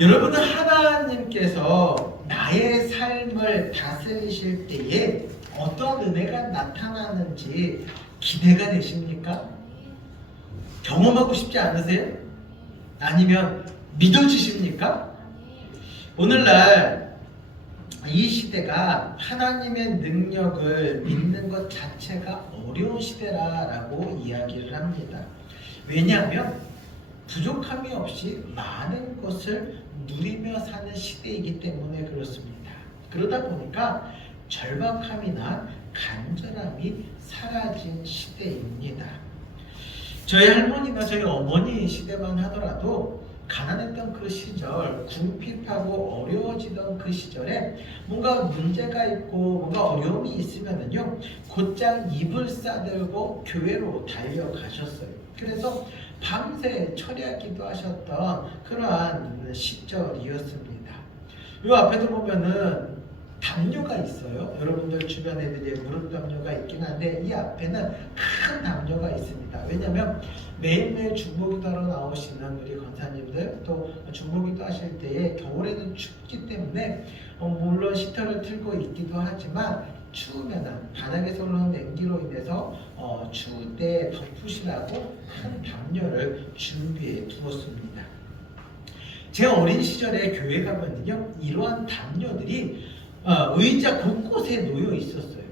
여러분은 하나님께서 나의 삶을 다스리실 때에 어떤 은혜가 나타나는지 기대가 되십니까? 경험하고 싶지 않으세요? 아니면 믿어지십니까? 오늘날 이 시대가 하나님의 능력을 믿는 것 자체가 어려운 시대라고 이야기를 합니다. 왜냐하면 부족함이 없이 많은 것을 누리며 사는 시대이기 때문에 그렇습니다. 그러다 보니까 절박함이나 간절함이 사라진 시대입니다. 저희 할머니나 저희 어머니 시대만 하더라도 가난했던 그 시절, 궁핍하고 어려워지던 그 시절에 뭔가 문제가 있고 뭔가 어려움이 있으면은요, 곧장 이불 싸들고 교회로 달려가셨어요. 그래서 밤새 철야 기도하셨던 그러한 시절이었습니다. 이 앞에도 보면은 담요가 있어요. 여러분들 주변에 무릎 담요가 있긴 한데 이 앞에는 큰 담요가 있습니다. 왜냐하면 매일매일 중보기도하러 나오시는 우리 권사님들 또 중보기도 하실 때에 겨울에는 춥기 때문에 물론 히터를 틀고 있기도 하지만 추우면은 바닥에서 올라오는 냉기로 인해서 추울 때 덮으시라고 큰 담요를 준비해 두었습니다. 제 어린 시절에 교회 가면요 이러한 담요들이 의자 곳곳에 놓여 있었어요.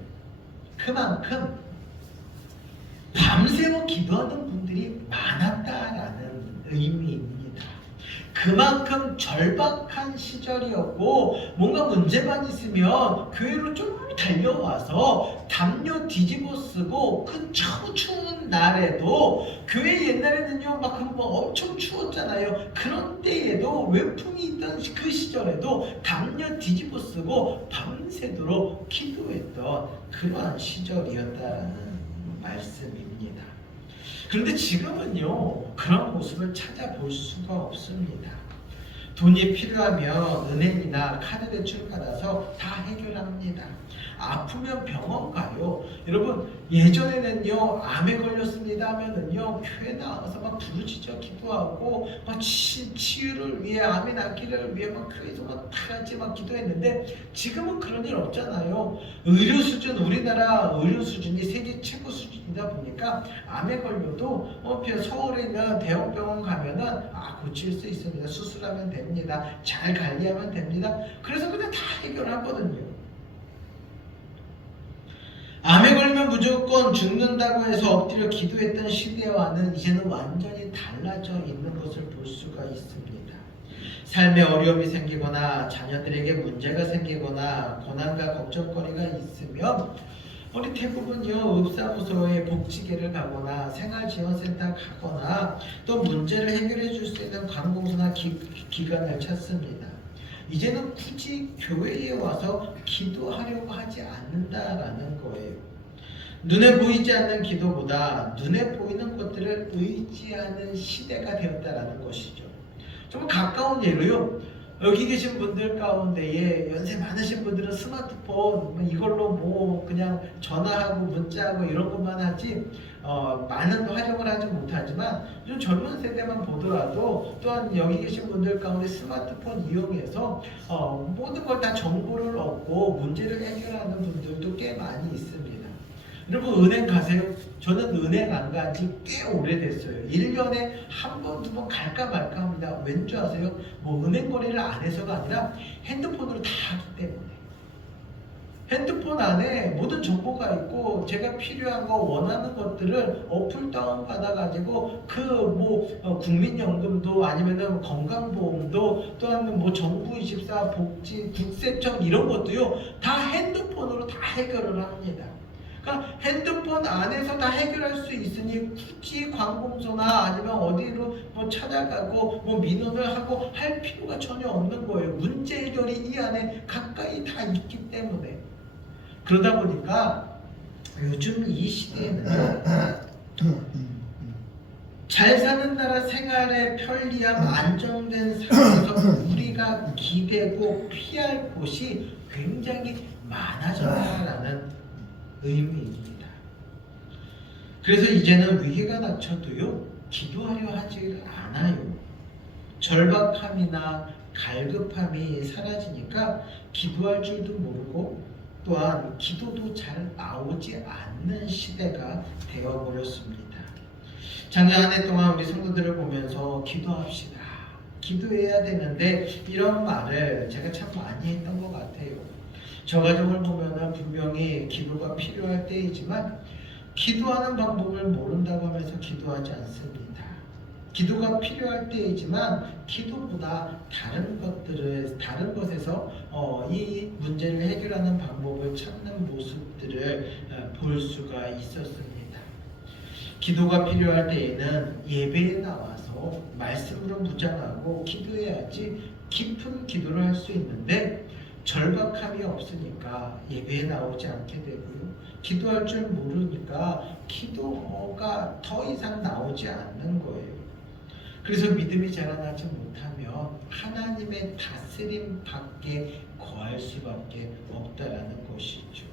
그만큼 밤새워 기도하는 분들이 많았다라는 의미입니다. 그만큼 절박한 시절이었고 뭔가 문제만 있으면 교회로 좀 달려와서 담요 뒤집어 쓰고 그 추운 날에도 교회 옛날에는요 막 엄청 추웠잖아요. 그런 때에도 외풍이 있던 그 시절에도 담요 뒤집어 쓰고 밤새도록 기도했던 그러한 시절이었다는 말씀입니다. 그런데 지금은요 그런 모습을 찾아볼 수가 없습니다. 돈이 필요하면 은행이나 카드 대출 받아서 다 해결합니다. 아프면 병원 가요. 여러분 예전에는요 암에 걸렸습니다 하면은요 교회 나와서 막 부르짖어 기도하고 막 치유를 위해 암이 낫기를 위해 막 교회에서 막 다 같이 막 기도했는데 지금은 그런 일 없잖아요. 의료 수준 우리나라 의료 수준이 세계 최고 수준이다 보니까 암에 걸려도 서울에 있는 대형 병원 가면은 고칠 수 있습니다. 수술하면 됩니다. 잘 관리하면 됩니다. 그래서 그냥 다 해결하거든요. 암에 걸리면 무조건 죽는다고 해서 엎드려 기도했던 시대와는 이제는 완전히 달라져 있는 것을 볼 수가 있습니다. 삶에 어려움이 생기거나 자녀들에게 문제가 생기거나 고난과 걱정거리가 있으면 우리 대부분요 읍사무소에 복지계를 가거나 생활지원센터 가거나 또 문제를 해결해 줄 수 있는 관공서나 기관을 찾습니다. 이제는 굳이 교회에 와서 기도하려고 하지 않는다라는 거예요. 눈에 보이지 않는 기도보다 눈에 보이는 것들을 의지하는 시대가 되었다라는 것이죠. 좀 가까운 예로요. 여기 계신 분들 가운데에 연세 많으신 분들은 스마트폰 이걸로 그냥 전화하고 문자하고 이런 것만 하지 많은 활용을 하지 못하지만 좀 젊은 세대만 보더라도 또한 여기 계신 분들 가운데 스마트폰 이용해서 모든 걸 다 정보를 얻고 문제를 해결하는 분들도 꽤 많이 있습니다. 여러분 은행 가세요? 저는 은행 안 간 지 꽤 오래됐어요. 1년에 한 번, 두 번 갈까 말까 합니다. 왠 줄 아세요? 은행 거래를 안 해서가 아니라 핸드폰으로 다 하기 때문에. 핸드폰 안에 모든 정보가 있고 제가 필요한 거 원하는 것들을 어플 다운 받아가지고 국민연금도 아니면은 건강보험도 또한 정부24 복지 국세청 이런 것도요 다 핸드폰으로 다 해결을 합니다. 그러니까 핸드폰 안에서 다 해결할 수 있으니 굳이 관공서나 아니면 어디로 찾아가고 민원을 하고 할 필요가 전혀 없는 거예요. 문제 해결이 이 안에 가까이 다 있기 때문에. 그러다 보니까 요즘 이 시대에는 잘 사는 나라 생활의 편리함, 안정된 삶에서 우리가 기대고 피할 곳이 굉장히 많아졌다라는 의미입니다. 그래서 이제는 위기가 닥쳐도요 기도하려 하지 않아요. 절박함이나 갈급함이 사라지니까 기도할 줄도 모르고 또한 기도도 잘 나오지 않는 시대가 되어버렸습니다. 작년 한 해 동안 우리 성도들을 보면서 기도합시다, 기도해야 되는데 이런 말을 제가 참 많이 했던 것 같아요. 저 가정을 보면은 분명히 기도가 필요할 때이지만 기도하는 방법을 모른다고 하면서 기도하지 않습니다. 기도가 필요할 때이지만 기도보다 다른 것에서 이 문제를 해결하는 방법을 찾는 모습들을 볼 수가 있었습니다. 기도가 필요할 때에는 예배에 나와서 말씀으로 무장하고 기도해야지 깊은 기도를 할 수 있는데 절박함이 없으니까 예배에 나오지 않게 되고요. 기도할 줄 모르니까 기도가 더 이상 나오지 않는 거예요. 그래서 믿음이 자라나지 못하면 하나님의 다스림 밖에 거할 수밖에 없다라는 것이죠.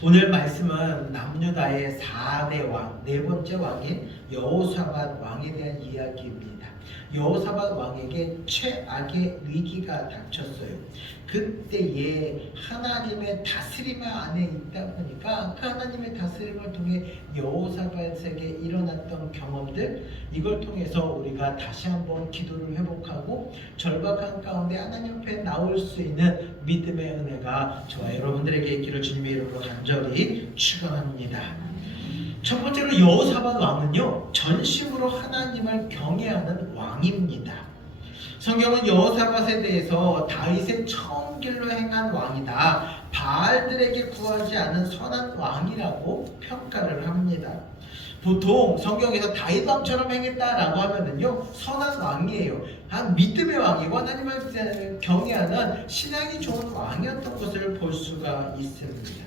오늘 말씀은 남유다의 4대 왕, 네 번째 왕인 여호사밧 왕에 대한 이야기입니다. 여호사밧 왕에게 최악의 위기가 닥쳤어요. 그때에 하나님의 다스림 안에 있다 보니까 그 하나님의 다스림을 통해 여호사밧에게 일어났던 경험들, 이걸 통해서 우리가 다시 한번 기도를 회복하고 절박한 가운데 하나님 앞에 나올 수 있는 믿음의 은혜가 저와 여러분들에게 있기를 주님의 이름으로 간절히 축원합니다. 첫 번째로 여호사밧 왕은요, 전심으로 하나님을 경외하는 왕입니다. 성경은 여호사밧에 대해서 다윗의 처음 길로 행한 왕이다, 바알들에게 구하지 않은 선한 왕이라고 평가를 합니다. 보통 성경에서 다윗 왕처럼 행했다라고 하면은요, 선한 왕이에요. 한 믿음의 왕이고 하나님을 경외하는 신앙이 좋은 왕이었던 것을 볼 수가 있습니다.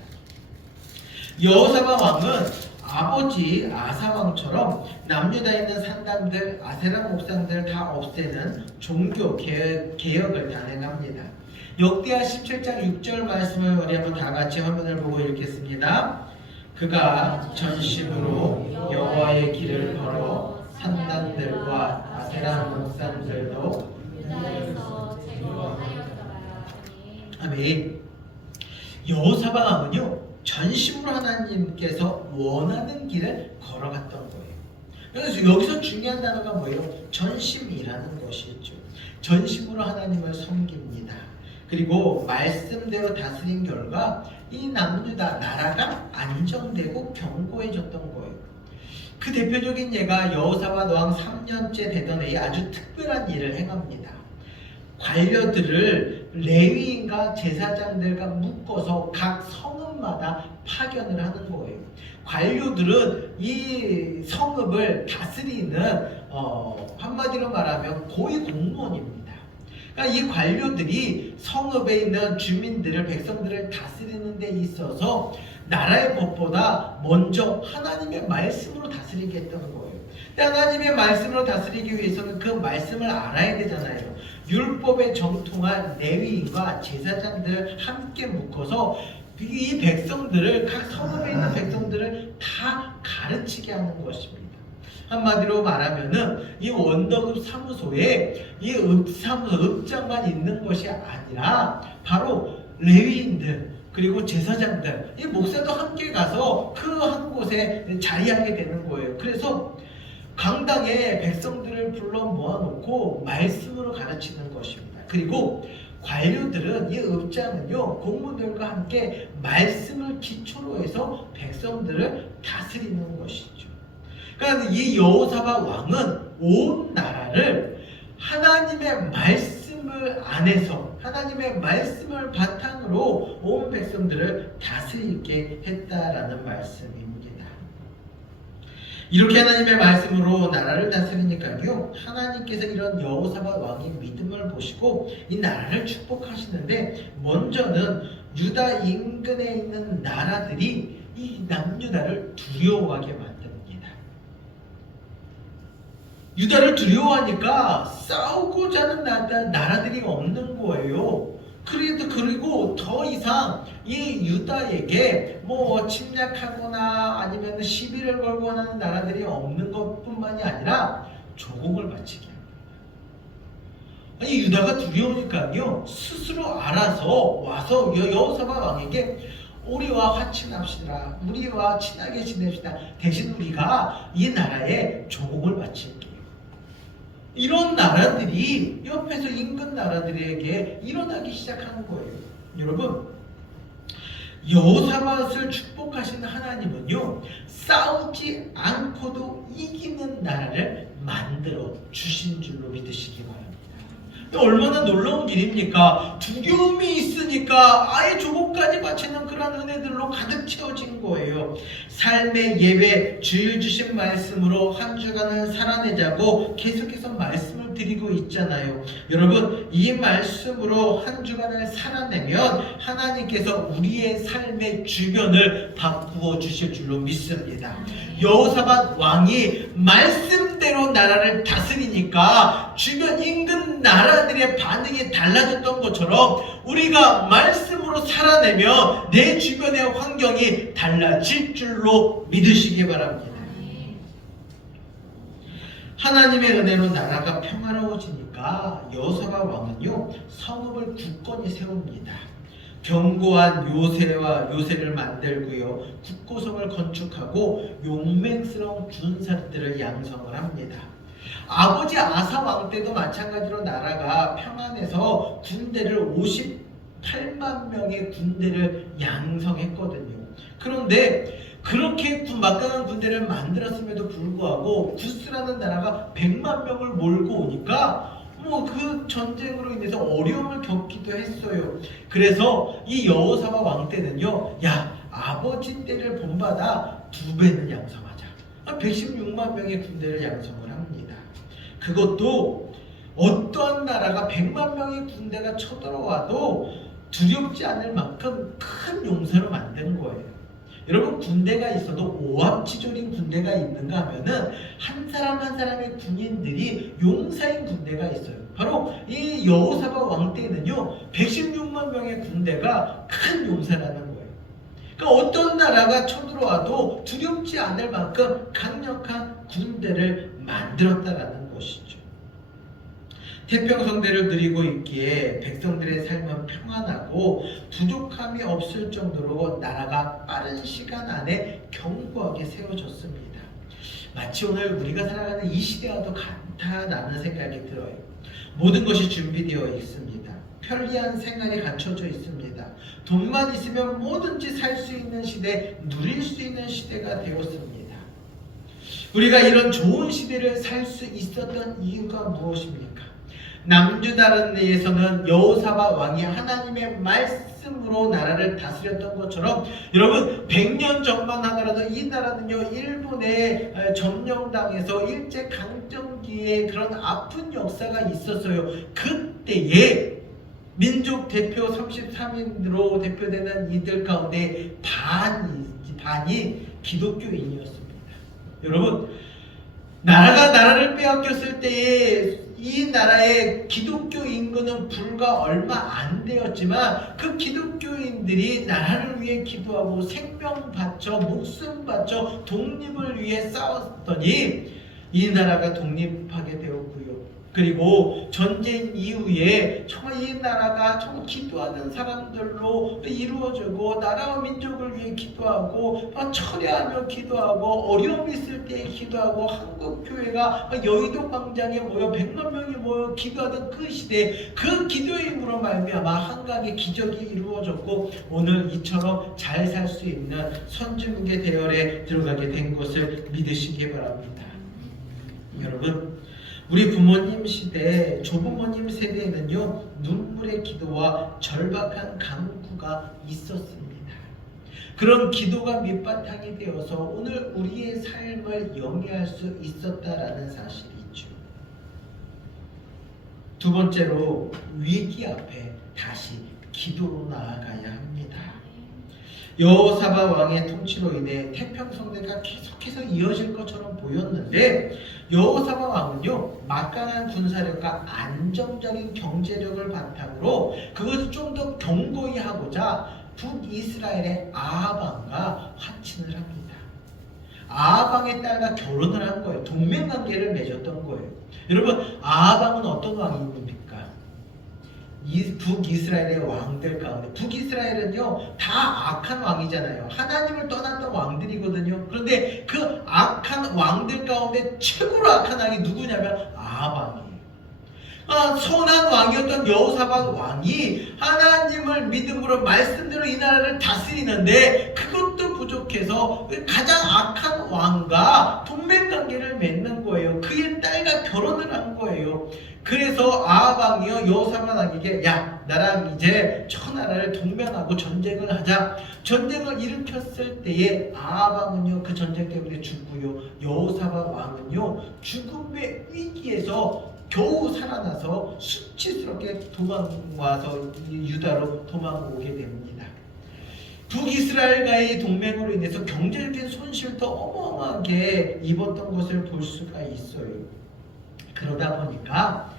여호사밧 왕은 아버지 아사왕처럼 남유다에 있는 산당들, 아세라 목상들 다 없애는 종교 개혁을 단행합니다. 역대하 17장 6절 말씀을 우리 한번 다 같이 화면을 보고 읽겠습니다. 그가 전심으로 여호와의 길을 걸어 산당들과 아세라 목상들도 유다에서 제거하였더라. 아멘. 여호사밧 왕은요, 전심으로 하나님께서 원하는 길을 걸어갔던 거예요. 그래서 여기서 중요한 단어가 뭐예요? 전심이라는 것이죠. 전심으로 하나님을 섬깁니다. 그리고 말씀대로 다스린 결과 이 남유다 나라가 안정되고 견고해졌던 거예요. 그 대표적인 예가 여호사밧 왕 3년째 되던 해에 아주 특별한 일을 행합니다. 관료들을 레위인과 제사장들과 묶어서 각 성읍마다 파견을 하는 거예요. 관료들은 이 성읍을 다스리는 한마디로 말하면 고위 공무원입니다. 그러니까 이 관료들이 성읍에 있는 주민들을, 백성들을 다스리는 데 있어서 나라의 법보다 먼저 하나님의 말씀으로 다스리게 했던 거예요. 하나님의 말씀으로 다스리기 위해서는 그 말씀을 알아야 되잖아요. 율법에 정통한 레위인과 제사장들을 함께 묶어서 이 백성들을, 각 성읍에 있는 백성들을 다 가르치게 하는 것입니다. 한마디로 말하면은 이 원더급 사무소에 이 읍장만 있는 것이 아니라 바로 레위인들, 그리고 제사장들, 이 목사도 함께 가서 그 한 곳에 자리하게 되는 거예요. 그래서 강당에 백성들을 불러 모아놓고 말씀으로 가르치는 것입니다. 그리고 관료들은, 이 읍장은요, 공무들과 함께 말씀을 기초로 해서 백성들을 다스리는 것이죠. 그러니까 이 여호사밧 왕은 온 나라를 하나님의 말씀을 안에서, 하나님의 말씀을 바탕으로 온 백성들을 다스리게 했다라는 말씀입니다. 이렇게 하나님의 말씀으로 나라를 다스리니까요, 하나님께서 이런 여호사밧 왕의 믿음을 보시고 이 나라를 축복하시는데, 먼저는 유다 인근에 있는 나라들이 이 남유다를 두려워하게 만듭니다. 유다를 두려워하니까 싸우고자 하는 나라들이 없는 거예요. 그리고 더 이상 이 유다에게 침략하거나 아니면 시비를 걸고 하는 나라들이 없는 것뿐만이 아니라 조공을 바치게 합니다. 아니 유다가 두려우니까요 스스로 알아서 와서 여호사밧 왕에게 우리와 화친합시다. 우리와 친하게 지냅시다. 대신 우리가 이 나라에 조공을 바칠게요. 이런 나라들이 옆에서 인근 나라들에게 일어나기 시작하는 거예요. 여러분, 여호사밧을 축복하신 하나님은요 싸우지 않고도 이기는 나라를 만들어 주신 줄로 믿으시기 바랍니다. 얼마나 놀라운 일입니까? 두려움이 있으니까 아예 조국까지 바치는 그런 은혜들로 가득 채워진 거예요. 삶의 예배, 주일 주신 말씀으로 한 주간을 살아내자고 계속해서 말씀을 드리고 있잖아요. 여러분, 이 말씀으로 한 주간을 살아내면 하나님께서 우리의 삶의 주변을 바꾸어 주실 줄로 믿습니다. 여호사밧 왕이 말씀대로 나라를 다스리니까 주변 인근 나라들의 반응이 달라졌던 것처럼 우리가 말씀으로 살아내면 내 주변의 환경이 달라질 줄로 믿으시기 바랍니다. 하나님의 은혜로 나라가 평화로워지니까 여호사밧 왕은요 성읍을 굳건히 세웁니다. 견고한 요새를 만들고요 국고성을 건축하고 용맹스러운 군사들을 양성을 합니다. 아버지 아사 왕 때도 마찬가지로 나라가 평안해서 군대를 58만 명의 군대를 양성했거든요. 그런데 그렇게 막강한 군대를 만들었음에도 불구하고 구스라는 나라가 100만 명을 몰고 오니까 그 전쟁으로 인해서 어려움을 겪기도 했어요. 그래서 이 여호사밧 왕 때는요, 야 아버지 때를 본받아 2배는 양성하자. 116만 명의 군대를 양성을 합니다. 그것도 어떠한 나라가 100만 명의 군대가 쳐들어와도 두렵지 않을 만큼 큰 용사로 만든 거예요. 여러분, 군대가 있어도 오합지졸인 군대가 있는가 하면은 한 사람 한 사람의 군인들이 용사인 군대가 있어요. 바로 이 여호사밧 왕 때는요 116만 명의 군대가 큰 용사라는 거예요. 그러니까 어떤 나라가 쳐들어와도 두렵지 않을 만큼 강력한 군대를 만들었다라는 것이죠. 태평성대를 누리고 있기에 백성들의 삶은 평안하고 부족함이 없을 정도로 나라가 빠른 시간 안에 견고하게 세워졌습니다. 마치 오늘 우리가 살아가는 이 시대와도 같다라는 생각이 들어요. 모든 것이 준비되어 있습니다. 편리한 생활이 갖춰져 있습니다. 돈만 있으면 뭐든지 살 수 있는 시대, 누릴 수 있는 시대가 되었습니다. 우리가 이런 좋은 시대를 살 수 있었던 이유가 무엇입니까? 남유다에서는 여호사밧 왕이 하나님의 말씀으로 나라를 다스렸던 것처럼 여러분 100년 전만 하더라도 이 나라는요 일본에 점령당해서 일제강점기에 그런 아픈 역사가 있었어요. 그때에 민족 대표 33인으로 대표되는 이들 가운데 반이 기독교인이었습니다. 여러분, 나라를 빼앗겼을 때에 이 나라의 기독교 인구는 불과 얼마 안 되었지만 그 기독교인들이 나라를 위해 기도하고 생명 바쳐 목숨 바쳐 독립을 위해 싸웠더니 이 나라가 독립하게 되었고요. 그리고 전쟁 이후에 정말 이 나라가 정말 기도하는 사람들로 이루어지고 나라와 민족을 위해 기도하고 철회하며 기도하고 어려움이 있을 때 기도하고 한국교회가 여의도 광장에 모여 100만 명이 모여 기도하던 그 시대에 그 기도의 힘으로 말미암아 한강의 기적이 이루어졌고 오늘 이처럼 잘 살 수 있는 선진국의 대열에 들어가게 된 것을 믿으시기 바랍니다. 여러분, 우리 부모님 시대, 조부모님 세대에는요 눈물의 기도와 절박한 간구가 있었습니다. 그런 기도가 밑바탕이 되어서 오늘 우리의 삶을 영위할 수 있었다라는 사실이 있죠. 두 번째로 위기 앞에 다시 기도로 나아가야 합니다. 여호사밧 왕의 통치로 인해 태평성대가 계속해서 이어질 것처럼 보였는데 여호사밧 왕은요 막강한 군사력과 안정적인 경제력을 바탕으로 그것을 좀 더 견고히 하고자 북이스라엘의 아합왕과 화친을 합니다. 아합왕의 딸과 결혼을 한 거예요. 동맹관계를 맺었던 거예요. 여러분, 아합왕은 어떤 왕입니까? 북이스라엘의 왕들 가운데, 북이스라엘은요 다 악한 왕이잖아요. 하나님을 떠났던 왕들이거든요. 그런데 그 악한 왕들 가운데 최고로 악한 왕이 누구냐면 아합 왕이에요. 선한 왕이었던 여호사밧 왕이 하나님을 믿음으로 말씀대로 이 나라를 다스리는데 그것도 부족해서 가장 악한 왕과 동맹관계를 맺는 거예요. 그의 딸과 결혼을 한 거예요. 그래서 아합 왕이요 여호사밧 왕에게 야 나랑 이제 저 나라를 동맹하고 전쟁을 하자. 전쟁을 일으켰을 때에 아합 왕은요 그 전쟁 때문에 죽고요, 여호사밧 왕은요 죽음의 위기에서 겨우 살아나서 수치스럽게 도망와서 유다로 도망오게 됩니다. 북이스라엘과의 동맹으로 인해서 경제적인 손실도 어마어마하게 입었던 것을 볼 수가 있어요. 그러다 보니까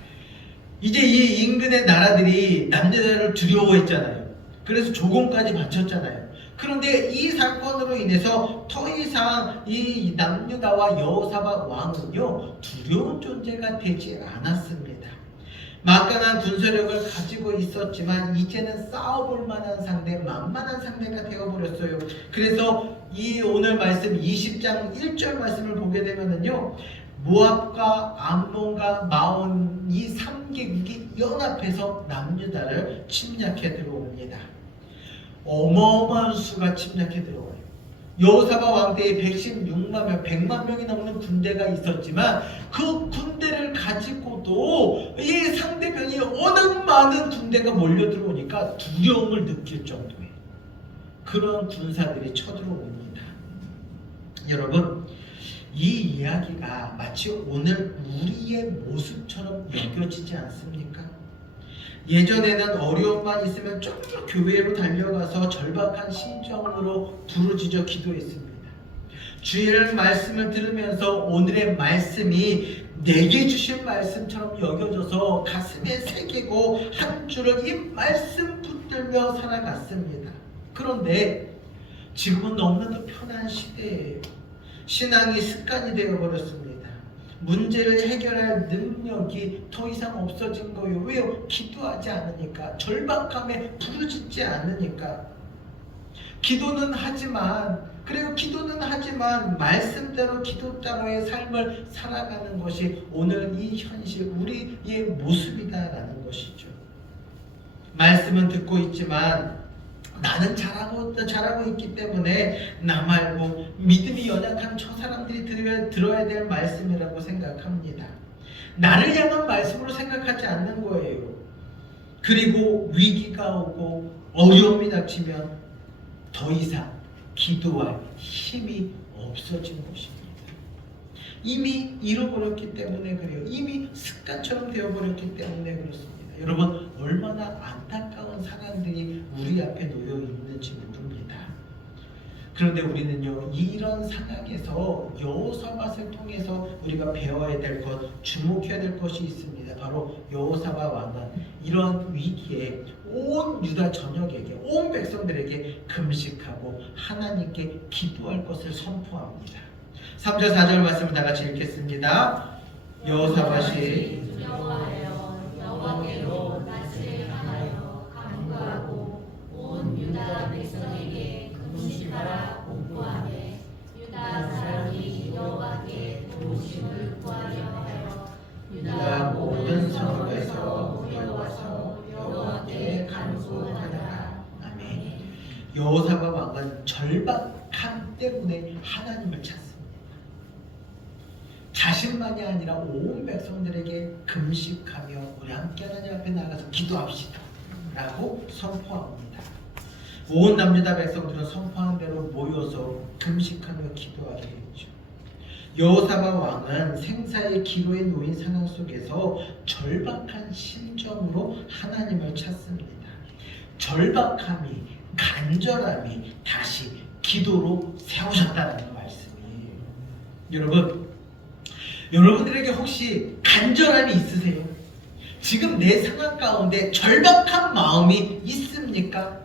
이제 이 인근의 나라들이 남유다를 두려워했잖아요. 그래서 조공까지 바쳤잖아요. 그런데 이 사건으로 인해서 더 이상 이 남유다와 여호사밧 왕은요 두려운 존재가 되지 않았습니다. 막강한 군사력을 가지고 있었지만 이제는 싸워볼 만한 상대, 만만한 상대가 되어버렸어요. 그래서 이 오늘 말씀 20장 1절 말씀을 보게 되면은요 모압과 암몬과 마온 이 3개국이 연합해서 남유다를 침략해 들어옵니다. 어마어마한 수가 침략해 들어와요. 여호사밧 왕 때에 116만 명, 100만 명이 넘는 군대가 있었지만 그 군대를 가지고도 이 상대편이 워낙 많은 군대가 몰려 들어오니까 두려움을 느낄 정도의 그런 군사들이 쳐들어옵니다. 여러분, 이 이야기가 마치 오늘 우리의 모습처럼 여겨지지 않습니까? 예전에는 어려움만 있으면 쭉 교회로 달려가서 절박한 심정으로 부르짖어 기도했습니다. 주일 말씀을 들으면서 오늘의 말씀이 내게 주신 말씀처럼 여겨져서 가슴에 새기고 한 줄을 이 말씀 붙들며 살아갔습니다. 그런데 지금은 너무나도 편한 시대예요. 신앙이 습관이 되어버렸습니다. 문제를 해결할 능력이 더 이상 없어진 거예요. 왜요? 기도하지 않으니까, 절박함에 부르짖지 않으니까. 기도는 하지만, 그리고 기도는 하지만 말씀대로 기도자로의 삶을 살아가는 것이 오늘 이 현실, 우리의 모습이다라는 것이죠. 말씀은 듣고 있지만 나는 잘하고 있기 때문에 나 말고 믿음이 연약한 저 사람들이 들어야 될 말씀이라고 생각합니다. 나를 향한 말씀으로 생각하지 않는 거예요. 그리고 위기가 오고 어려움이 닥치면 더 이상 기도할 힘이 없어진 것입니다. 이미 잃어버렸기 때문에 그래요. 이미 습관처럼 되어버렸기 때문에 그렇습니다. 여러분, 얼마나 안타까운 사람들이 우리 앞에 놓여 있는지 모릅니다. 그런데 우리는요 이런 상황에서 여호사밧을 통해서 우리가 배워야 될 것, 주목해야 될 것이 있습니다. 바로 여호사밧 왕은 이러한 위기에 온 유다 전역에게, 온 백성들에게 금식하고 하나님께 기도할 것을 선포합니다. 3절 4절 말씀을 다 같이 읽겠습니다. 여호사밧이 여호와께로 낯을 향하여 간구하고 온 유다 백성에게 금식하라 공포하되 유다 사람이 여호와께 도우심을 구하려 하여 유다 모든 성읍에서 모여와서 여호와께 간구하더라. 아멘. 여호사밧 왕은 절박함 때문에 하나님을 찾습니다. 자신만이 아니라 온 백성들에게 금식하며 우리 함께 하나님 앞에 나가서 기도합시다 라고 선포합니다. 온 남유다 백성들은 선포한 대로 모여서 금식하며 기도하게 됐죠. 여호사밧 왕은 생사의 기로에 놓인 상황 속에서 절박한 심정으로 하나님을 찾습니다. 절박함이, 간절함이 다시 기도로 세우셨다는 말씀이에요. 여러분들에게 혹시 간절함이 있으세요? 지금 내 상황 가운데 절박한 마음이 있습니까?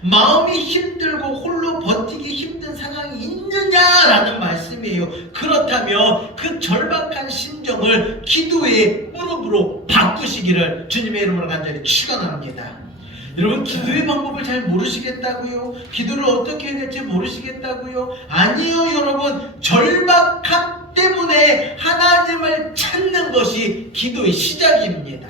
마음이 힘들고 홀로 버티기 힘든 상황이 있느냐라는 말씀이에요. 그렇다면 그 절박한 심정을 기도에 무릎으로 바꾸시기를 주님의 이름으로 간절히 축원합니다. 여러분, 기도의 방법을 잘 모르시겠다고요? 기도를 어떻게 해야 될지 모르시겠다고요? 아니요, 여러분. 절박함 때문에 하나님을 찾는 것이 기도의 시작입니다.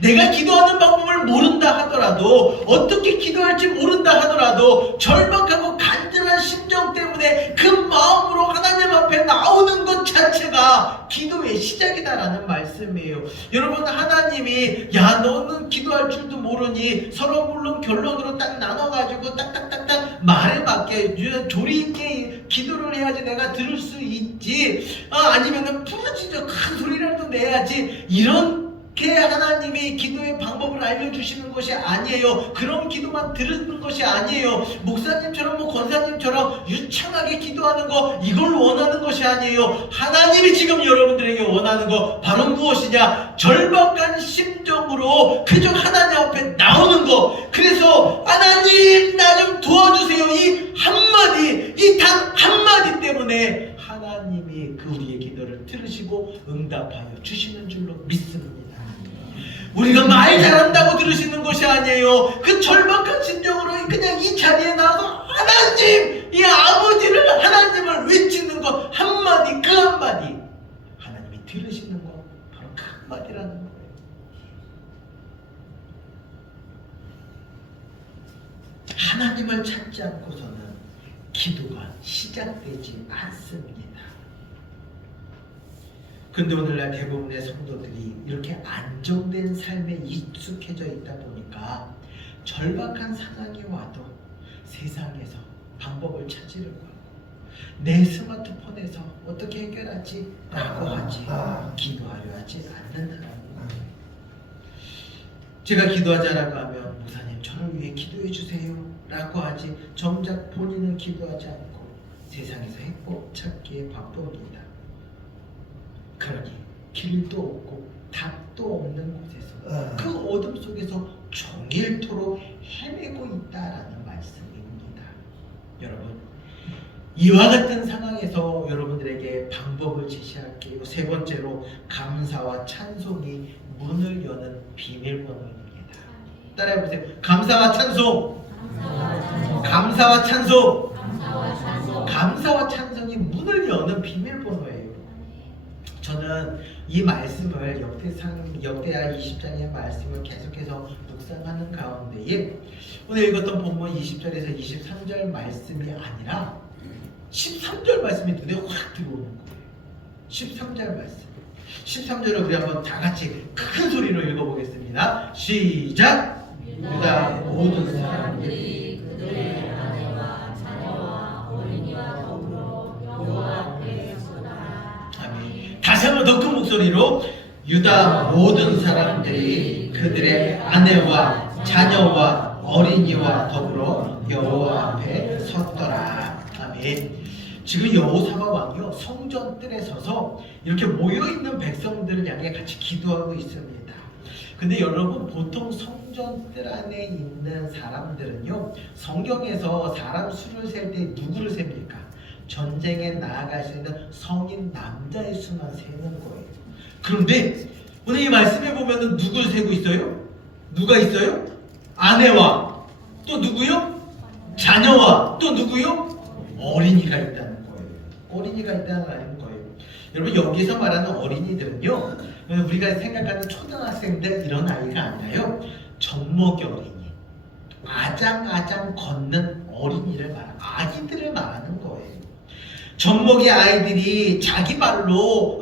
내가 기도하는 방법을 모른다 하더라도, 어떻게 기도할지 모른다 하더라도 절박하고 간절한 심정 때문에 그 마음으로 하나님 앞에 나오는 것 자체가 기도의 시작이다라는 말씀이에요. 여러분, 하나님이 야 너는 기도할 줄도 모르니 서로 물론 결론으로 딱 나눠가지고 딱딱딱딱 말에 맞게 조리 있게 기도를 해야지 내가 들을 수 있지, 아니면은 부르짖어 큰 소리라도 내야지, 이렇게 하나님이 기도의 방법을 알려주시는 것이 아니에요. 그런 기도만 들은 것이 아니에요. 목사님처럼 권사님처럼 유창하게 기도하는 거, 이걸 원하는 것이 아니에요. 하나님이 지금 여러분들에게 원하는 거 바로 무엇이냐? 절박한 심정으로 그저 하나님 앞에 나오는 거. 그래서 하나님 나 좀 도와주세요, 이 한마디, 이 단 한마디 때문에 하나님이 그 우리의 기도를 들으시고 응답하여 주시는 줄로 믿습니다. 우리가 말 잘한다고 들으시는 것이 아니에요. 그 절박한 심정으로 그냥 이 자리에 나와서 하나님, 이 아버지를, 하나님을 외치는 것 한마디, 그 한마디 하나님이 들으시는 것, 바로 그 한마디라는 거예요. 하나님을 찾지 않고서는 기도가 시작되지 않습니다. 근데 오늘날 대부분의 성도들이 이렇게 안정된 삶에 익숙해져 있다 보니까 절박한 상황이 와도 세상에서 방법을 찾으려고 하고 내 스마트폰에서 어떻게 해결하지? 라고 하지 기도하려 하지 않는 사람입니다. 제가 기도하자라고 하면 목사님 저를 위해 기도해 주세요 라고 하지, 정작 본인은 기도하지 않고 세상에서 해법 찾기에 바쁩니다. 그러니 길도 없고 답도 없는 곳에서 그 어둠 속에서 종일토록 헤매고 있다라는 말씀입니다. 여러분, 이와 같은 상황에서 여러분들에게 방법을 제시할게요. 세 번째로, 감사와 찬송이 문을 여는 비밀번호입니다. 따라해보세요. 감사와 찬송. 감사와 찬송. 감사와 찬송이 문을 여는 비밀번호예요. 저는 이 말씀을 역대하 20장의 말씀을 계속해서 묵상하는 가운데에 오늘 읽었던 본문 20절에서 23절 말씀이 아니라 13절 말씀이 눈에 확 들어오는 거예요. 13절 말씀. 13절을 우리 한번 다 같이 큰 소리로 읽어보겠습니다. 시작! 유다 모든 사람들이 그들의 아내와 자녀와 어린이와 더불어 여호와 앞에 섰더라. 아멘. 다시 한번 더 큰 목소리로, 유다 모든 사람들이 그들의 아내와 자녀와 어린이와 더불어 여호와 앞에 섰더라. 아멘. 지금 여호사밧 왕이요, 성전 뜰에 서서 이렇게 모여있는 백성들을 향해 같이 기도하고 있습니다. 근데 여러분, 보통 성전 뜰 안에 있는 사람들은요, 성경에서 사람 수를 셀 때 누구를 셉니까? 전쟁에 나아갈 수 있는 성인 남자의 수만 세는 거예요. 그런데 오늘 이 말씀에 보면은 누구를 세고 있어요? 누가 있어요? 아내와 또 누구요? 자녀와 또 누구요? 어린이가 있다는 거예요. 어린이가 있다는 거예요. 여러분, 여기서 말하는 어린이들은요, 우리가 생각하는 초등학생들 이런 아이가 아니라요, 젖먹이 어린이, 아장아장 걷는 어린이를 말하는, 아기들을 말하는 거예요. 젖먹이 아이들이 자기 발로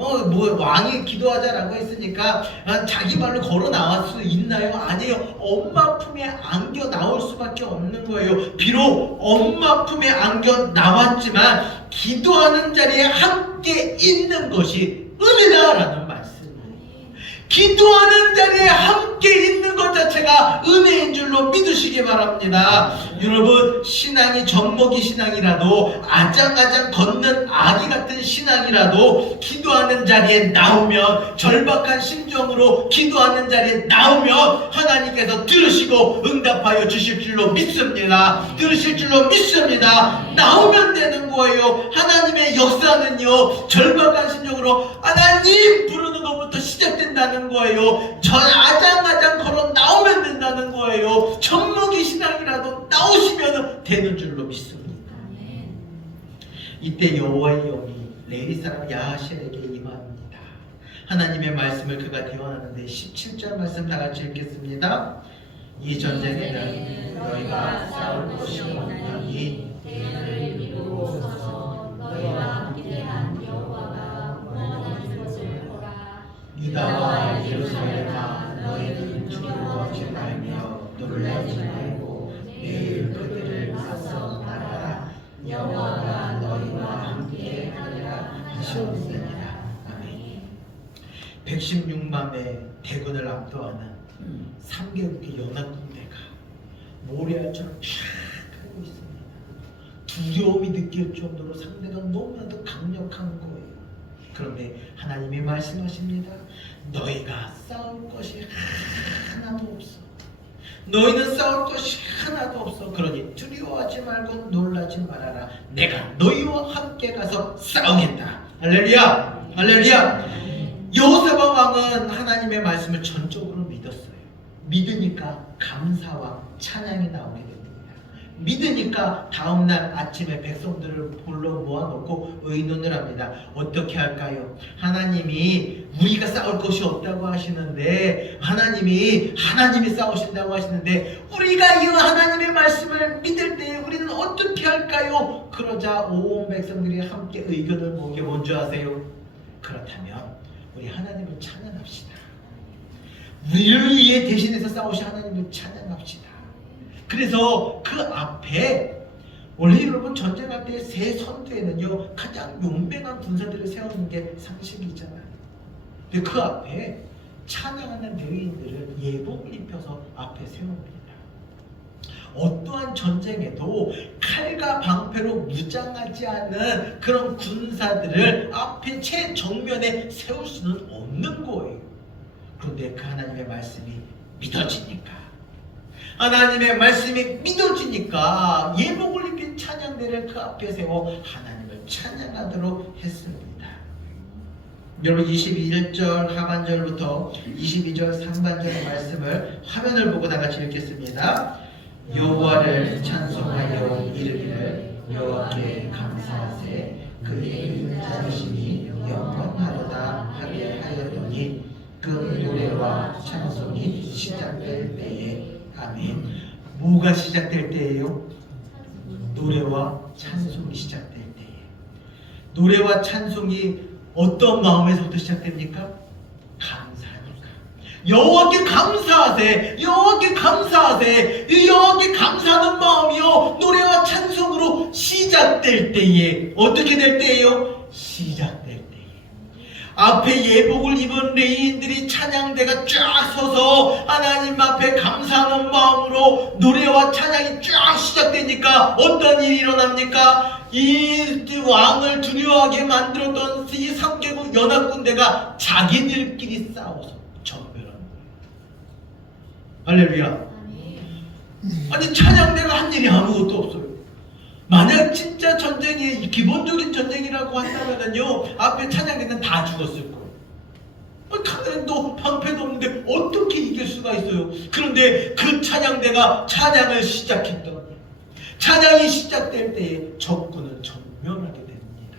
왕이 기도하자라고 했으니까 자기 발로 걸어 나올 수 있나요? 아니에요. 엄마 품에 안겨 나올 수밖에 없는 거예요. 비록 엄마 품에 안겨 나왔지만 기도하는 자리에 함께 있는 것이 은혜다라는 말씀이에요. 기도하는 자리에 함께 있는 것 자체가 은혜인 줄로 믿으시기 바랍니다. 여러분, 신앙이 젖먹이 신앙이라도, 아장아장 걷는 아기 같은 신앙이라도 기도하는 자리에 나오면, 절박한 심정으로 기도하는 자리에 나오면 하나님께서 들으시고 응답하여 주실 줄로 믿습니다. 들으실 줄로 믿습니다. 나오면 되는 거예요. 하나님의 역사는요, 절박한 심정으로 하나님 부르는 것부터 시작된다. 된다는 거예요. 전 아장아장 걸어 나오면 된다는 거예요. 젖먹이 신앙이라도 나오시면 되는 줄로 믿습니다. 이때 여호와의 영이 레위 사람 야하실에게 임합니다. 하나님의 말씀을 그가 대언하는데 17절 말씀 다 같이 읽겠습니다. 이 전쟁에는 너희가 싸울 것이 없나니 대열을 이루고 서서 너희와 함께한 여호와가 구원하는 것을 보라. 유다와 예루살렘아 너희는 두려워하지 말며 놀라지 말고 내일 그들을 맞서 나가라. 여호와가 너희와 함께 하리라 하셨느니라. 아멘. 116만의 대군을 압도하는 3개국의 연합군대가 모래알처럼 쫙 하고 있습니다. 두려움이 느낄 정도로 상대가 너무나도 강력한 거예요. 그런데 하나님이 말씀하십니다. 너희가 싸울 것이 하나도 없어. 너희는 싸울 것이 하나도 없어. 그러니 두려워하지 말고 놀라지 말아라. 내가 너희와 함께 가서 싸우겠다. 할렐루야! 할렐루야! 여호사밧 왕은 하나님의 말씀을 전적으로 믿었어요. 믿으니까 감사와 찬양이 나오게 됩니다. 믿으니까 다음날 아침에 백성들을 불러 모아놓고 의논을 합니다. 어떻게 할까요? 하나님이 우리가 싸울 것이 없다고 하시는데 하나님이 싸우신다고 하시는데 우리가 이 하나님의 말씀을 믿을 때 우리는 어떻게 할까요? 그러자 온 백성들이 함께 의견을 모은 게 뭔지 아세요? 그렇다면 우리 하나님을 찬양합시다. 우리를 위해 대신해서 싸우신 하나님을 찬양합시다. 그래서 그 앞에 원래 여러분 전쟁할 때 새 선두에는요 가장 용맹한 군사들을 세우는 게 상식이잖아요. 근데 그 앞에 찬양하는 레위인들을 예복을 입혀서 앞에 세웁니다. 어떠한 전쟁에도 칼과 방패로 무장하지 않은 그런 군사들을 앞에 최정면에 세울 수는 없는 거예요. 그런데 그 하나님의 말씀이 믿어지니까 하나님의 말씀이 믿어지니까 예복을 입힌 찬양대를 그 앞에 세워 하나님을 찬양하도록 했습니다. 여러분 21절 하반절부터 22절 상반절의 말씀을 화면을 보고 다 같이 읽겠습니다. 여호와를 찬송하여 이르기를 여호와께 감사하세 그의 인자하심이 영원하도다 하게 하였더니 그 노래와 찬송이 시작될 때에 아멘. 뭐가 시작될 때예요? 노래와 찬송이 시작될 때에. 노래와 찬송이 어떤 마음에서부터 시작됩니까? 감사하니까. 여호와께 감사하세. 여호와께 감사하세. 이 여호와께 감사하는 마음이요 노래와 찬송으로 시작될 때에. 어떻게 될 때예요? 시작될 때에. 앞에 예복을 입은 레위인들이 찬양대가 쫙 서서 하나님 앞에 감사하는 마음으로 노래와 찬양이 쫙 시작되니까 어떤 일이 일어납니까? 이 왕을 두려워하게 만들었던 이 3개국 연합군대가 자기들끼리 싸워서 전멸한 거예요. 할렐루야. 아니 찬양대가 한 일이 아무것도 없어요. 만약 진짜 전쟁이 기본적인 전쟁이라고 한다면요 앞에 찬양대는 다 죽었을 거예요. 칼도 방패도 없는데 어떻게 이길 수가 있어요? 그런데 그 찬양대가 찬양을 시작했던 거예요. 찬양이 시작될 때에 적군은 전멸하게 됩니다.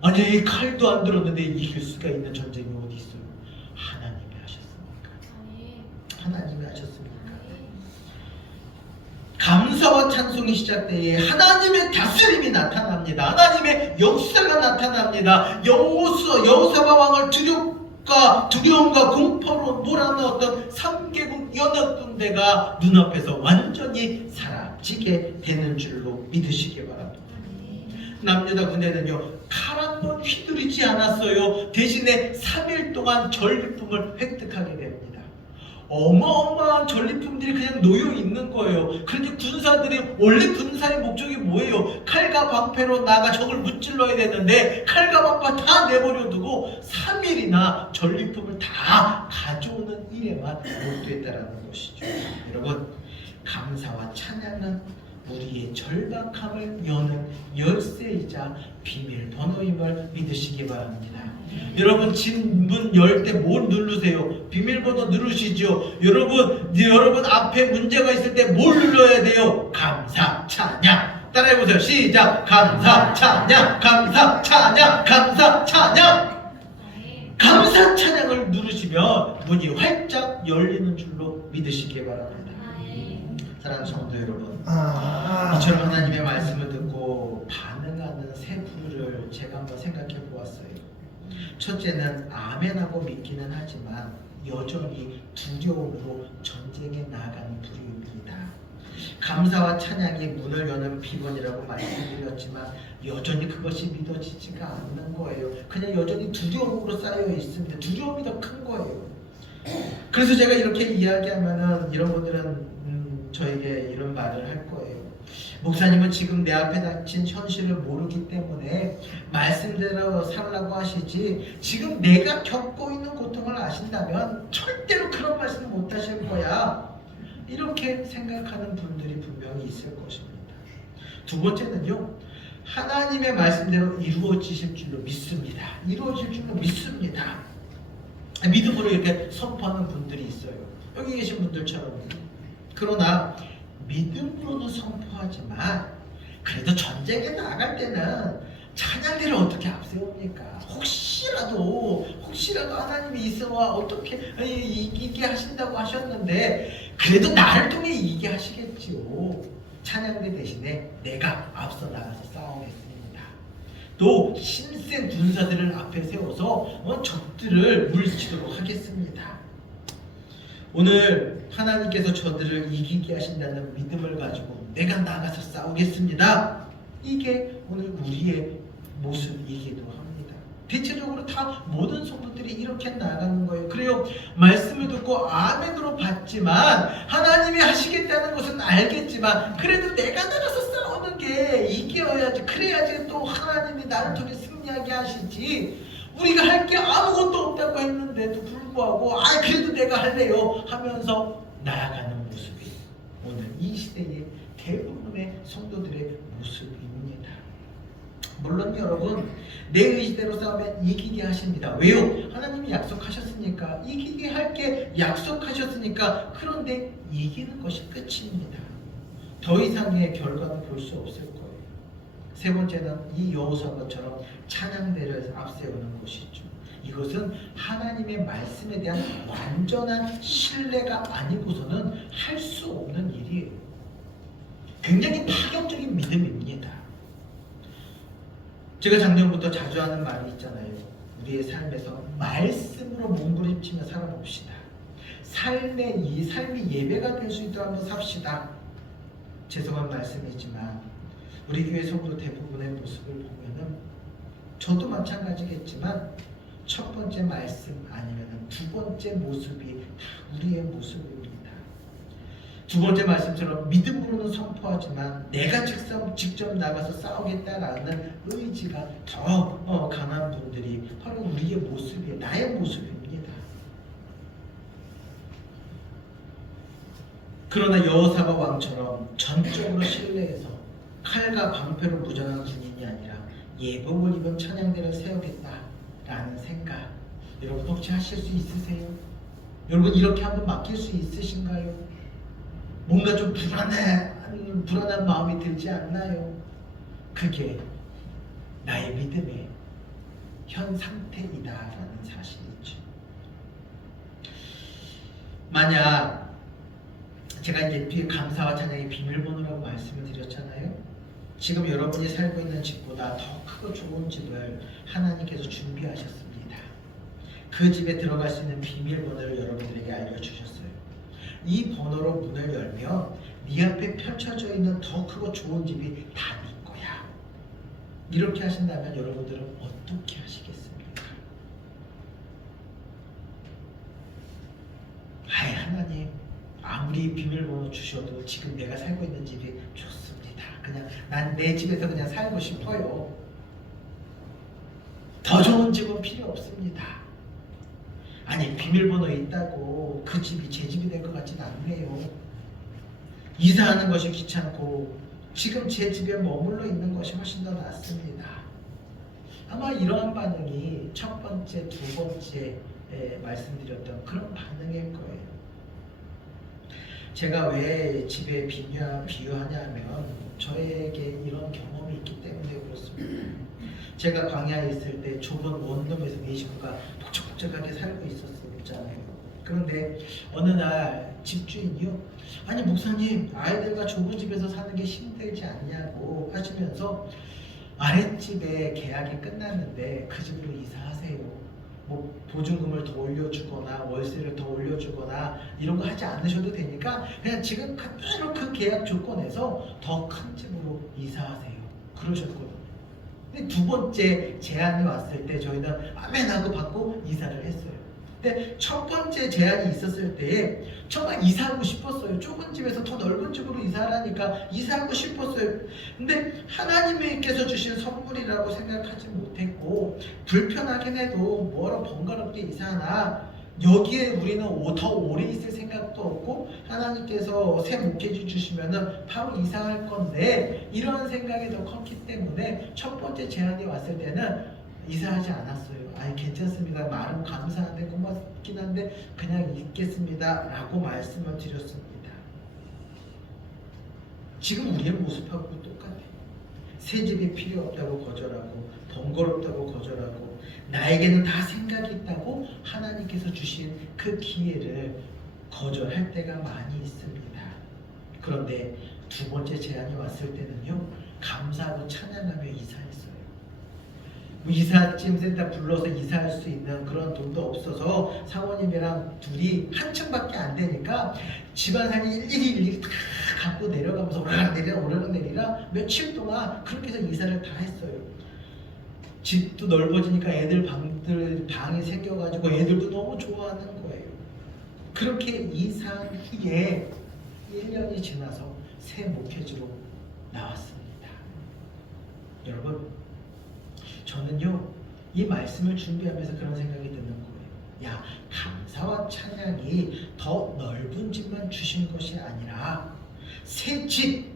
아니 칼도 안 들었는데 이길 수가 있는 전쟁이 어디 있어요? 하나님이 하셨습니까? 하나님이 하셨습니까? 감사와 찬송이 시작되에 하나님의 다스림이 나타납니다. 하나님의 역사가 나타납니다. 여호사밧 왕을 두려움과 공포로 몰아넣었던 3개국 연합군대가 눈앞에서 완전히 사라지게 되는 줄로 믿으시기 바랍니다. 남유다 군대는요 칼 한 번 휘두르지 않았어요. 대신에 3일 동안 전리품을 획득하게 됩니다. 어마어마한 전리품들이 그냥 놓여 있는 거예요. 그런데 군사들이 원래 군사의 목적이 뭐예요? 칼과 방패로 나가 적을 무찔러야 되는데 칼과 방패 다 내버려 두고 3일이나 전리품을 다 가져오는 일에만 몰두했다라는 것이죠. 여러분 감사와 찬양은 우리의 절박함을 여는 열쇠이자 비밀번호임을 믿으시기 바랍니다. 여러분 집 문 열 때 뭘 누르세요? 비밀번호 누르시죠. 여러분 앞에 문제가 있을 때 뭘 눌러야 돼요? 감사 찬양. 따라해보세요. 시작. 감사 찬양, 감사 찬양, 감사 찬양. 감사 찬양을 누르시면 문이 활짝 열리는 줄로 믿으시기 바랍니다. 사랑하는 성도 여러분, 이처럼 하나님의 말씀을 듣고 반응하는 세 부류를 제가 한번 생각해 보았어요. 첫째는 아멘하고 믿기는 하지만 여전히 두려움으로 전쟁에 나아가는 부류입니다. 감사와 찬양이 문을 여는 비번이라고 말씀드렸지만 여전히 그것이 믿어지지가 않는 거예요. 그냥 여전히 두려움으로 쌓여 있습니다. 두려움이 더 큰 거예요. 그래서 제가 이렇게 이야기하면은 이런 분들은 저에게 이런 말을 할 거예요. 목사님은 지금 내 앞에 닥친 현실을 모르기 때문에 말씀대로 살라고 하시지, 지금 내가 겪고 있는 고통을 아신다면 절대로 그런 말씀 못 하실 거야. 이렇게 생각하는 분들이 분명히 있을 것입니다. 두 번째는요, 하나님의 말씀대로 이루어지실 줄로 믿습니다. 이루어질 줄로 믿습니다. 믿음으로 이렇게 선포하는 분들이 있어요. 여기 계신 분들처럼. 그러나 믿음으로는 선포하지만 그래도 전쟁에 나갈 때는 찬양대를 어떻게 앞세웁니까? 혹시라도 하나님이 있어와 어떻게 이기게 하신다고 하셨는데 그래도 나를 통해 이기게 하시겠지요. 찬양대 대신에 내가 앞서 나가서 싸우겠습니다. 또 신센 군사들을 앞에 세워서 적들을 물리치도록 하겠습니다. 오늘 하나님께서 저들을 이기게 하신다는 믿음을 가지고 내가 나가서 싸우겠습니다. 이게 오늘 우리의 모습이기도 합니다. 대체적으로 다 모든 성도들이 이렇게 나가는 거예요. 그래요. 말씀을 듣고 아멘으로 받지만 하나님이 하시겠다는 것은 알겠지만 그래도 내가 나가서 싸우는 게 이겨야지, 그래야지 또 하나님이 나를 통해 승리하게 하시지. 우리가 할 게 아무것도 없다고 했는데도 불구하고 그래도 내가 할래요 하면서 나아가는 모습이 오늘 이 시대의 대부분의 성도들의 모습입니다. 물론 여러분, 내 의지대로 싸우면 이기게 하십니다. 왜요? 하나님이 약속하셨으니까, 이기게 할게 약속하셨으니까. 그런데 이기는 것이 끝입니다. 더 이상의 결과는 볼 수 없을 거예요. 세 번째는 이 여호사밧처럼 찬양대를 앞세우는 것이죠. 이것은 하나님의 말씀에 대한 완전한 신뢰가 아니고서는 할 수 없는 일이에요. 굉장히 파격적인 믿음입니다. 제가 작년부터 자주 하는 말이 있잖아요. 우리의 삶에서 말씀으로 몸부림치며 살아봅시다. 삶이 예배가 될 수 있도록 한번 삽시다. 죄송한 말씀이지만 우리 교회 성도 대부분의 모습을 보면은 저도 마찬가지겠지만 첫 번째 말씀 아니면 두 번째 모습이 다 우리의 모습입니다. 두 번째 말씀처럼 믿음으로는 선포하지만 내가 직접 나가서 싸우겠다라는 의지가 더 강한 분들이 바로 우리의 모습이에요. 나의 모습입니다. 그러나 여호사밧 왕처럼 전적으로 신뢰해서 칼과 방패로 무장한 군인이 아니라 예복을 입은 찬양대를 세우겠다라는 생각, 여러분 혹시 하실 수 있으세요? 여러분 이렇게 한번 맡길 수 있으신가요? 뭔가 좀 불안한 마음이 들지 않나요? 그게 나의 믿음의 현 상태이다라는 사실이죠. 만약 제가 이제 뒤에 감사와 찬양의 비밀번호라고 말씀을 드렸잖아요. 지금 여러분이 살고 있는 집보다 더 크고 좋은 집을 하나님께서 준비하셨습니다. 그 집에 들어갈 수 있는 비밀번호를 여러분들에게 알려주셨어요. 이 번호로 문을 열면 네 앞에 펼쳐져 있는 더 크고 좋은 집이 다 네 거야. 이렇게 하신다면 여러분들은 어떻게 하시겠습니까? 하나님, 아무리 비밀번호 주셔도 지금 내가 살고 있는 집이 좋습니다. 그냥 난 내 집에서 그냥 살고 싶어요. 더 좋은 집은 필요 없습니다. 아니, 비밀번호 있다고 그 집이 제 집이 될 것 같지는 않네요. 이사하는 것이 귀찮고 지금 제 집에 머물러 있는 것이 훨씬 더 낫습니다. 아마 이러한 반응이 첫 번째, 두 번째 말씀드렸던 그런 반응일 거예요. 제가 왜 집에 비유하냐면 저에게 이런 경험이 있기 때문에 그렇습니다. 제가 광야에 있을 때 좁은 원룸에서 내 식구가 복잡복잡하게 살고 있었잖아요. 그런데 어느 날 집주인이요, 아니 목사님, 아이들과 좁은 집에서 사는 게 힘들지 않냐고 하시면서 아랫집에 계약이 끝났는데 그 집으로 이사하세요. 뭐 보증금을 더 올려주거나 월세를 더 올려주거나 이런 거 하지 않으셔도 되니까 그냥 지금 그대로 그 계약 조건에서 더 큰 집으로 이사하세요. 그러셨거든요. 근데 두 번째 제안이 왔을 때 저희는 아멘 하고 받고 이사를 했어요. 근데 첫 번째 제안이 있었을 때 정말 이사하고 싶었어요. 좁은 집에서 더 넓은 집으로 이사하라니까 이사하고 싶었어요. 근데 하나님께서 주신 선물이라고 생각하지 못했고 불편하긴 해도 뭐로 번거롭게 이사하나 여기에 우리는 더 오래 있을 생각도 없고 하나님께서 새 목회지 주시면은 바로 이사할 건데 이런 생각이 더 컸기 때문에 첫 번째 제안이 왔을 때는 이사하지 않았어요. 아니 괜찮습니다. 말은 감사한데 고맙긴 한데 그냥 있겠습니다 라고 말씀을 드렸습니다. 지금 우리의 모습하고 똑같아요. 새 집이 필요 없다고 거절하고 번거롭다고 거절하고 나에게는 다 생각이 있다고 하나님께서 주신 그 기회를 거절할 때가 많이 있습니다. 그런데 두 번째 제안이 왔을 때는요, 감사하고 찬양하며 이사했어요. 이삿짐 센터 불러서 이사할 수 있는 그런 돈도 없어서 사모님이랑 둘이 한 층밖에 안 되니까 집안산이 일일이 다 갖고 내려가면서 오르락내리락 며칠 동안 그렇게 해서 이사를 다 했어요. 집도 넓어지니까 방이 생겨가지고 애들도 너무 좋아하는 거예요. 그렇게 이사한 후에 1년이 지나서 새 목회지로 나왔습니다. 여러분, 저는요 이 말씀을 준비하면서 그런 생각이 드는 거예요. 야, 감사와 찬양이 더 넓은 집만 주신 것이 아니라 새 집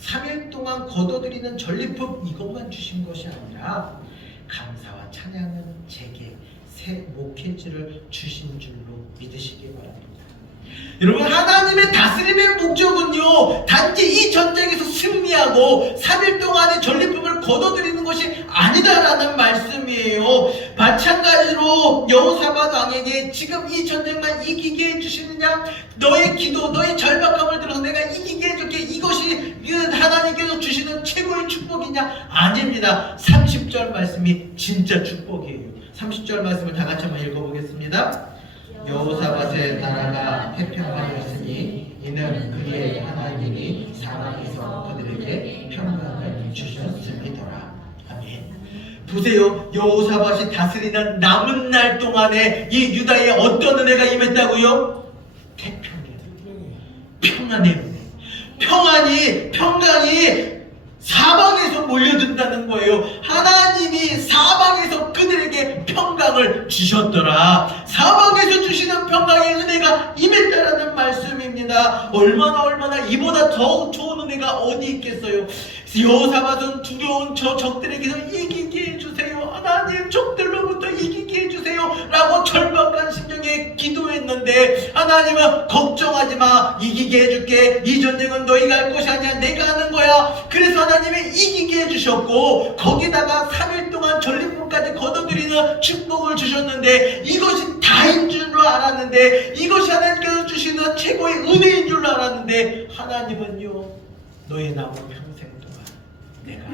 3일 동안 거둬들이는 전리품 이것만 주신 것이 아니라 감사와 찬양은 제게 새 목회지를 주신 줄로 믿으시기 바랍니다. 여러분, 하나님의 다스림의 목적은요 단지 이 전쟁에서 승리하고 3일 동안의 전리품을 거둬들이는 것이 아니다라는 말씀이에요. 마찬가지로 여호사밧 왕에게 지금 이 전쟁만 이기게 해주시느냐, 너의 기도, 너의 절박함을 들어서 내가 이기게 해줄게, 이것이 하나님께서 주시는 최고의 축복이냐? 아닙니다. 30절 말씀이 진짜 축복이에요. 30절 말씀을 다 같이 한번 읽어보겠습니다. 여호사밧의 나라가 태평하였으니 이는 그의 하나님이 사방에서 그들에게 평강을 주셨음이더라. 아멘. 보세요, 여호사밧이 다스리는 남은 날 동안에 이 유다에 어떤 은혜가 임했다고요? 평안의 은혜, 평강이 사방에서 몰려든다는 거예요. 하나님이 사방에서 그들에게 평강을 주셨더라. 사방에서 주시는 평강의 은혜가 임했다라는 말씀입니다. 얼마나 이보다 더 좋은 은혜가 어디 있겠어요. 여호사밧은 두려운 저 적들에게서 이기게 해주세요. 하나님, 적들로부터 이기게 해주세요 라고 절박한 심정에 기도했는데 하나님은 걱정하지 마, 이기게 해줄게. 이 전쟁은 너희가 할 것이 아니야, 내가 하는 거야. 그래서 하나님이 이기게 해주셨고 거기다가 3일 동안 전리품까지 거둬들이는 축복을 주셨는데 이것이 다인 줄로 알았는데, 이것이 하나님께서 주시는 최고의 은혜인 줄로 알았는데 하나님은요, 너의 남은 평생 동안 내가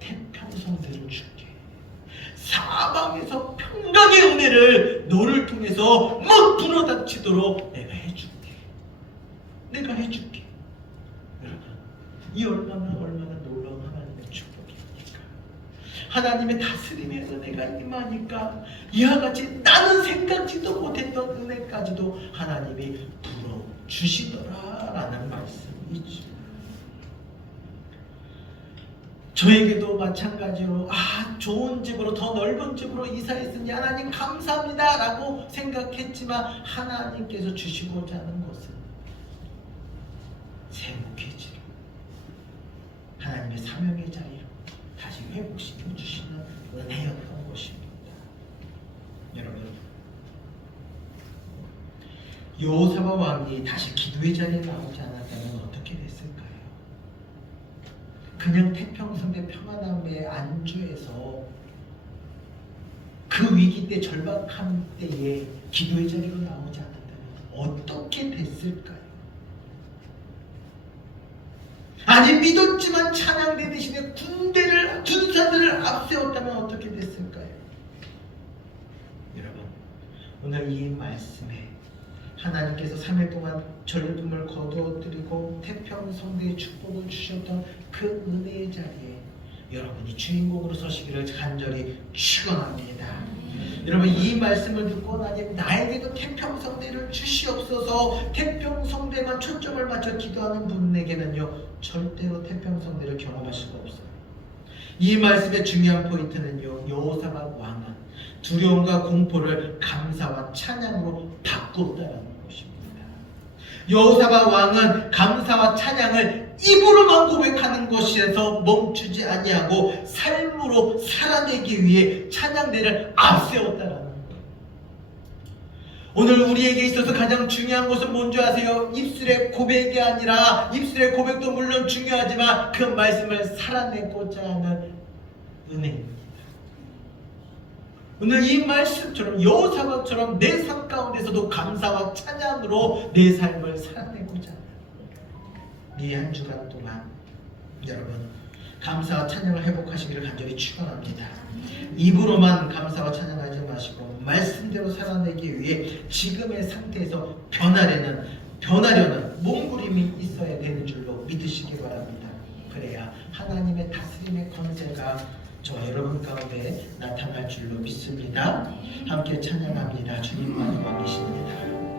태평성대를 줄게, 사방에서 평강의 은혜를 너를 통해서 못 불어닥치도록 내가 해줄게. 여러분, 이 얼마나 놀라운 하나님의 축복입니까? 하나님의 다스림의 은혜가 임하니까 이와 같이 나는 생각지도 못했던 은혜까지도 하나님이 불어주시더라 라는 말씀이죠. 저에게도 마찬가지로 좋은 집으로, 더 넓은 집으로 이사했으니 하나님 감사합니다 라고 생각했지만 하나님께서 주시고자 하는 것은 새 목회지로 하나님의 사명의 자리로 다시 회복시켜 주시는 은혜였던 것입니다. 여러분, 여호사밧 왕이 다시 기도의 자리에 나오지 않았다면 어떻게 됐을까요? 그냥 태평성대 평안함의 안주에서 그 위기 때, 절박한 때에 기도의 자리로 나오지 않았다면 어떻게 됐을까요? 아니, 믿었지만 찬양대 대신에 군사들을 앞세웠다면 어떻게 됐을까요? 여러분, 오늘 이 말씀에 하나님께서 3일 동안 전리품을 거두어드리고 태평성대의 축복을 주셨던 그 은혜의 자리에 여러분이 주인공으로 서시기를 간절히 축원합니다. 여러분, 이 말씀을 듣고 나님, 나에게도 태평성대를 주시옵소서. 태평성대만 초점을 맞춰 기도하는 분에게는요, 절대로 태평성대를 경험할 수가 없어요. 이 말씀의 중요한 포인트는요, 여호사밧 왕은 두려움과 공포를 감사와 찬양으로 바꿨다는 것입니다. 여호사밧 왕은 감사와 찬양을 입으로만 고백하는 것에서 멈추지 아니하고 삶으로 살아내기 위해 찬양대를 앞세웠다는 거예요. 오늘 우리에게 있어서 가장 중요한 것은 뭔지 아세요? 입술의 고백이 아니라, 입술의 고백도 물론 중요하지만 그 말씀을 살아내고자 하는 은혜입니다. 오늘 이 말씀처럼 여호사밧처럼 내 삶 가운데서도 감사와 찬양으로 내 삶을 살아내고자 하는 이 한 주간 동안 여러분, 감사와 찬양을 회복하시기를 간절히 축원합니다. 입으로만 감사와 찬양하지 마시고 말씀대로 살아내기 위해 지금의 상태에서 변하려는 몸부림이 있어야 되는 줄로 믿으시기 바랍니다. 그래야 하나님의 다스림의 권세가 저와 여러분 가운데 나타날 줄로 믿습니다. 함께 찬양합니다. 주님만이 왕이십니다.